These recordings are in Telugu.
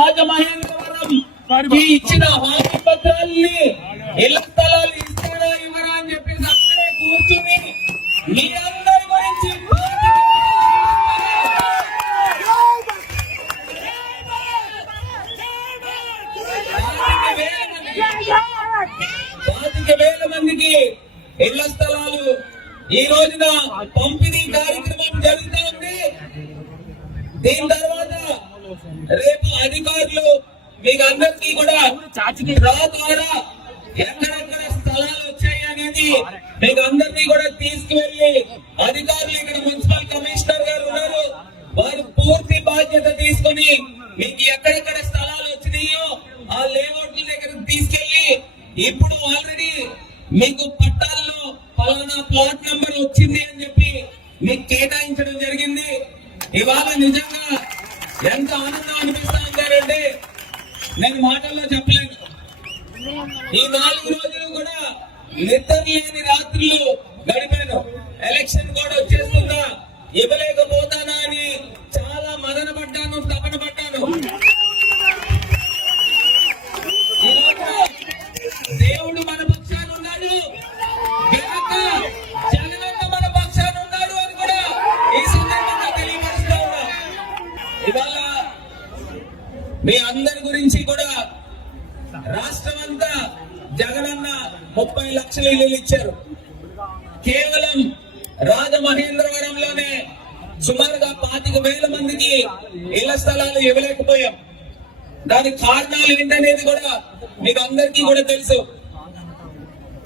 రాజమహేంద్రవరం కి ఇచ్చిన హామీ పత్రాల్ని ఇళ్ళ స్థలాలు ఇస్తారా ఇవ్వరా అని చెప్పేసి అక్కడే కూర్చుని మీ అందరి గురించి పాతిక వేల మందికి ఇళ్ళ స్థలాలు ఈ రోజున పంపిణీ కార్యక్రమం జరుగుతూ ఉంది దీని తర్వాత రేపు అధికారులు మీకు అందరికీ కూడా రా ద్వారా ఎక్కడెక్కడ స్థలాలు వచ్చాయి అనేది మీకు అందరినీ కూడా తీసుకువెళ్ళి అధికారులు ఇక్కడ మున్సిపల్ కమిషనర్ గారు ఉన్నారు. వారు పూర్తి బాధ్యత తీసుకొని మీకు ఎక్కడెక్కడ స్థలాలు వచ్చినాయో ఆ లేఅవుట్ల దగ్గర తీసుకెళ్ళి ఇప్పుడు ఆల్రెడీ మీకు పట్టాల్లో పలానా ప్లాట్ నెంబర్ వచ్చింది అని చెప్పి మీకు కేటాయించడం జరిగింది. ఇవాళ నిజంగా ఎంత ఆనందం అనిపిస్తా ఉందంటే నేను మాటల్లో చెప్పలేను. ఈ నాలుగు రోజులు కూడా నిద్ర లేని రాత్రులు గడిపాను. ఎలక్షన్ కూడా వచ్చేస్తుందా? ఇవ్వలేకపోతానా అని చాలా మదన పడ్డాను తపన పడ్డాను దేవుడు మన పక్షాన ఉన్నాడు. గనక జగనన్న మన పక్షాన ఉన్నాడు అని కూడా ఈ సందర్భంగా తెలియపరుస్తా ఉన్నా. ఇవాళ మీ అందరి గురించి కూడా రాష్ట్ర ముప్పై లక్షల ఇల్లు ఇచ్చారు. కేవలం రాజమహేంద్రవరంలోనే సుమారుగా పాతిక వేల మందికి ఇళ్ళ స్థలాలు ఇవ్వలేకపోయాం. దానికి కారణాలు ఏంటనేది కూడా మీకు అందరికీ కూడా తెలుసు.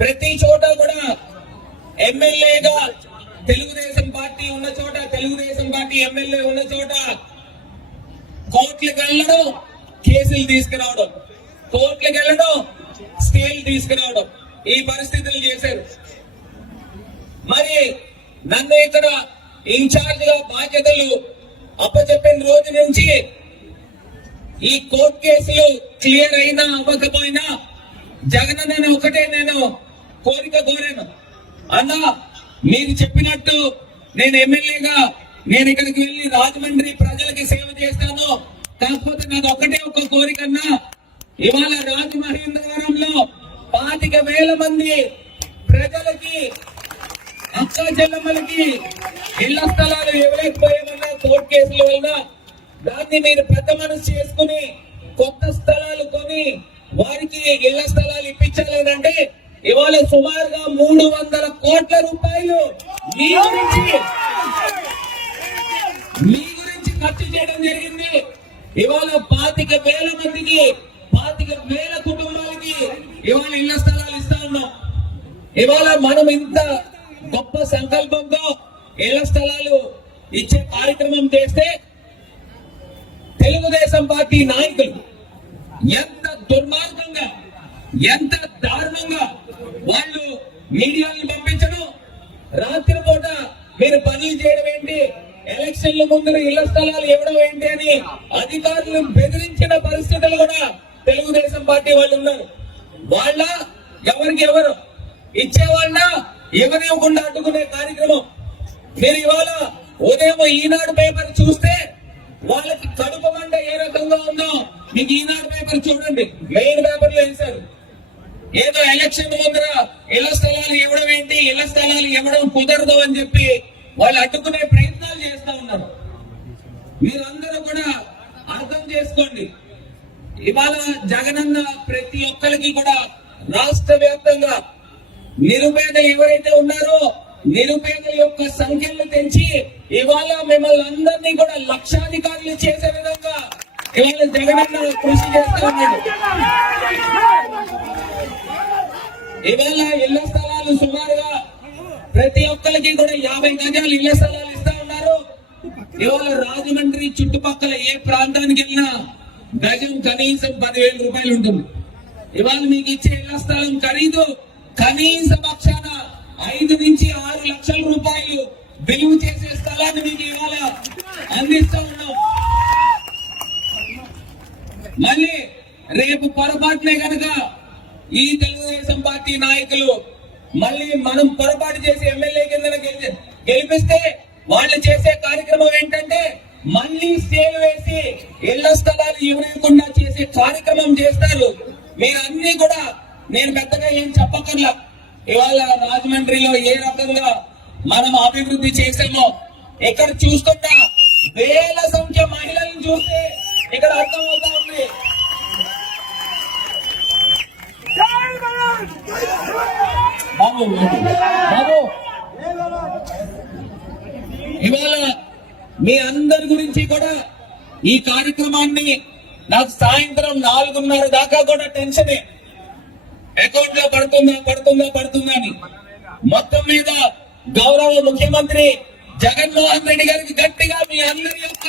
ప్రతి చోట కూడా ఎమ్మెల్యేగా తెలుగుదేశం పార్టీ ఉన్న చోట తెలుగుదేశం పార్టీ ఎమ్మెల్యే ఉన్న చోట కోర్టులకు వెళ్ళడం కేసులు తీసుకురావడం కోర్టులకు వెళ్ళడం స్టేలు తీసుకురావడం. ఈ పరిస్థితులు చేశారు. మరి నన్ను ఇక్కడ ఇన్ఛార్జ్గా బాధ్యతలు అప్పచెప్పిన రోజు నుంచి ఈ కోర్టు కేసులు క్లియర్ అయినా అవ్వకపోయినా జగన్ నేను ఒకటే నేను కోరిక కోరాను. అన్నా మీరు చెప్పినట్టు నేను ఎమ్మెల్యేగా నేను ఇక్కడికి వెళ్ళి రాజమండ్రి ప్రజలకి సేవ చేస్తాను. కాకపోతే నాది ఒకటే ఒక కోరికన్నా. ఇవాళ రాజమహేంద్ర పాతిక వేల మంది ప్రజలకి అక్క చెల్లెమ్మలకి ఇళ్ళ స్థలాలు ఇవ్వలేకపోయామన్నా కోర్టు కేసుల వల్ల దాన్ని మీరు పెద్ద మనసు చేసుకుని కొత్త స్థలాలు కొని వారికి ఇళ్ళ స్థలాలు ఇప్పించలేదంటే ఇవాళ సుమారుగా మూడు వందల కోట్ల రూపాయలు మీ గురించి మీ గురించి ఖర్చు చేయడం జరిగింది. ఇవాళ పాతిక వేల మందికి ఇవాళ ఇళ్ళ స్థలాలు ఇస్తా ఉన్నాం. ఇవాళ మనం ఇంత గొప్ప సంకల్పంతో ఇళ్ళ స్థలాలు ఇచ్చే కార్యక్రమం చేస్తే తెలుగుదేశం పార్టీ నాయకులు ఎంత దుర్మార్గంగా ఎంత దారుణంగా వాళ్ళు మీడియాని పంపించడం రాత్రిపూట మీరు పనులు చేయడం ఏంటి ఎలక్షన్ల ముందు ఇళ్ళ స్థలాలు ఇవ్వడం ఏంటి అని అధికారులు బెదిరించిన పరిస్థితులు కూడా తెలుగుదేశం పార్టీ వాళ్ళు ఉన్నారు. వాళ్ళ ఎవరికి ఎవరు? ఇచ్చేవాళ్ళ ఎవరివ్వకుండా అడ్డుకునే కార్యక్రమం. మీరు ఇవాళ ఉదయం ఈనాడు పేపర్ చూస్తే వాళ్ళకి కడుపు మంట ఏ రకంగా ఉందో మీకు ఈనాడు పేపర్ చూడండి. మెయిన్ పేపర్లో వేశారు. ఏదో ఎలక్షన్ ముందర ఇళ్ళ స్థలాలు ఇవ్వడం ఏంటి? ఇళ్ళ స్థలాలు ఇవ్వడం కుదరదు అని చెప్పి వాళ్ళు అడ్డుకునే ప్రయత్నాలు చేస్తా ఉన్నారు. మీరందరూ కూడా అర్థం చేసుకోండి. ఇవాళ జగనన్న ప్రతి ఒక్కరికి కూడా రాష్ట్ర వ్యాప్తంగా నిరుపేద ఎవరైతే ఉన్నారో నిరుపేద యొక్క సంఖ్యను పెంచి ఇవాళ మిమ్మల్ని అందరినీ కూడా లక్షాధికారులు చేసే విధంగా ఇవాళ జగనన్న కృషి చేస్తా ఉన్నాడు. ఇవాళ ఇళ్ళ స్థలాలు సుమారుగా ప్రతి ఒక్కరికి కూడా యాభై గజాలు ఇళ్ళ స్థలాలు ఇస్తా ఉన్నారు. ఇవాళ రాజమండ్రి చుట్టుపక్కల ఏ ప్రాంతానికి వెళ్ళినా గజం కనీసం పదివేల రూపాయలు ఉంటుంది. ఇవాళ మీకు ఇచ్చే ఇళ్ళ స్థలం ఖరీదు. కనీస పక్షాన ఐదు నుంచి ఆరు లక్షల రూపాయలు విలువ చేసే స్థలాన్ని మీకు ఇవాళ అందిస్తా ఉన్నాం. మళ్ళీ రేపు పొరపాటునే కనుక ఈ తెలుగుదేశం పార్టీ నాయకులు మళ్ళీ మనం పొరపాటు చేసి ఎమ్మెల్యే కింద గెలిపిస్తే నేను ఏం చెప్పకర్లా ఇవాళ రాజమండ్రిలో ఏ రకంగా మనం అభివృద్ధి చేసామో ఇక్కడ చూస్తున్నా వేల సంఖ్య మహిళలను చూస్తే ఇక్కడ అర్థమవుతా ఉంది. బాబు బాబు. ఇవాళ మీ అందరి గురించి కూడా ఈ కార్యక్రమాన్ని నాకు సాయంత్రం నాలుగున్నర దాకా కూడా టెన్షన్. అకౌంట్లో పడుతుందా పడుతుందా పడుతుందా అని. మొత్తం మీద గౌరవ ముఖ్యమంత్రి జగన్మోహన్ రెడ్డి గారికి గట్టిగా మీ అందరి యొక్క